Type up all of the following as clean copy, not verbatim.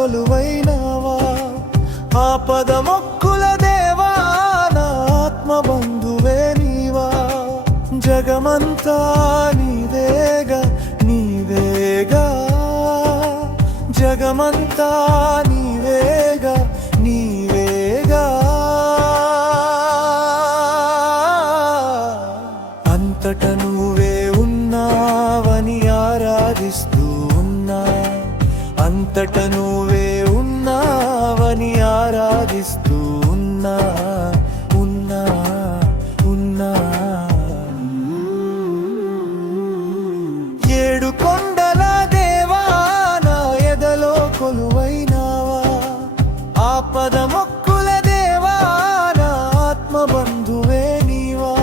కొలువైనావా ఆపద మొక్కుల దేవా నా ఆత్మబంధువే నీవా జగమంతా నీవేగా నీవేగా జగమంతా నీవేగా నీవేగా అంతట నువ్వే ఉన్నావని ఆరాధిస్తూ ఉన్నా అంతట నువ్వే ఉన్నావని ఆరాధిస్తూ ఉన్నా ఉన్నా ఉన్నా ఏడు కొండల దేవా నా ఎదలో కొలువైనావా ఆపద మొక్కుల దేవా నా ఆత్మబంధువే నీవా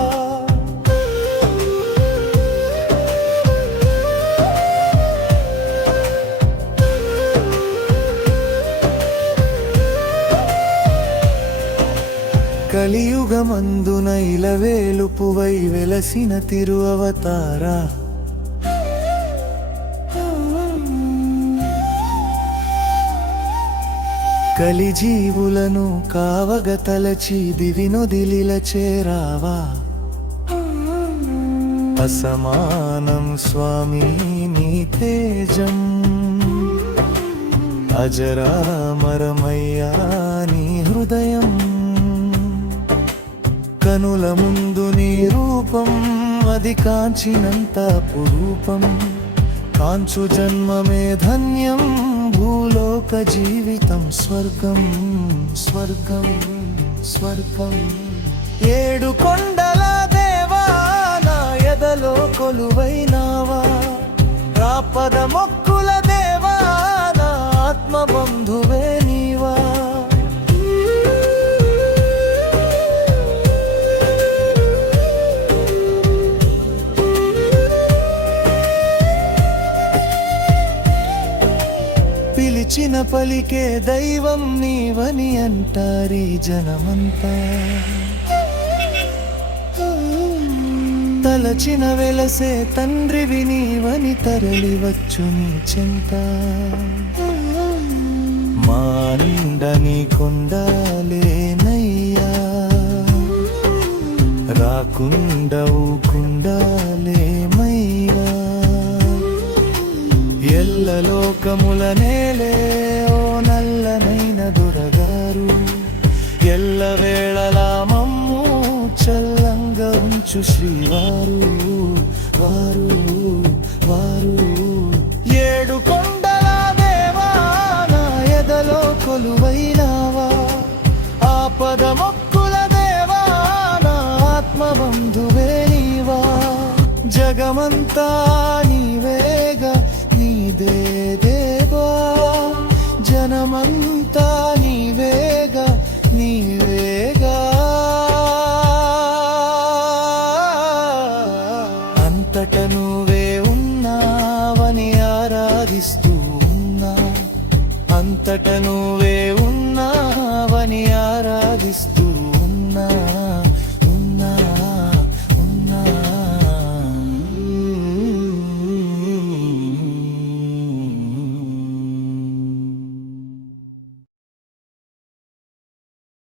కలియుగమందున ఇలవేలుపువై వెలసిన తిరువతారా కలిజీవులను కావగ తలచి దివినొదిలిల చేరావా అసమానం స్వామి నీ తేజం అజరామరమయ్యా నీ హృదయం కనుల ముందు నీ రూపం అది కాంచినంత పురూపం కాంచు జన్మమే ధన్యం భూలోక జీవితం స్వర్గం స్వర్గం స్వర్గం ఏడు కొండల దేవా నా ఎదలో కొలువైనావా రాపద మొక్కుల దేవా నా ఆత్మబంధువే నీవా పిలిచిన పలికే దైవం నీవని అంటారీ జనమంతా తలచిన వెలసే తండ్రివి నీవని తరలివచ్చు నీ చెంత మాండని కొండాలేనయ్యా రాకుండవు కుండాలేమయ్యా ఎల్ల లోకముల నేలే ఓ నల్లనైన దొరగారు ఎల్ల వేళలా మమ్ము చల్లంగా ఉంచు శ్రీవారు వారు వారు ఏడు కొండల దేవా నా ఎదలో కొలువైనావా ఆపద మొక్కుల దేవా నా ఆత్మబంధువే నీవా జగమంతా నీవేగా నీదే దేవా జనమంతా నీవేగా నీవేగా అంతట నువ్వే ఉన్నావని ఆరాధిస్తూ ఉన్నా అంతట నువ్వే ఉన్నావని ఆరాధిస్తూ ఉన్నా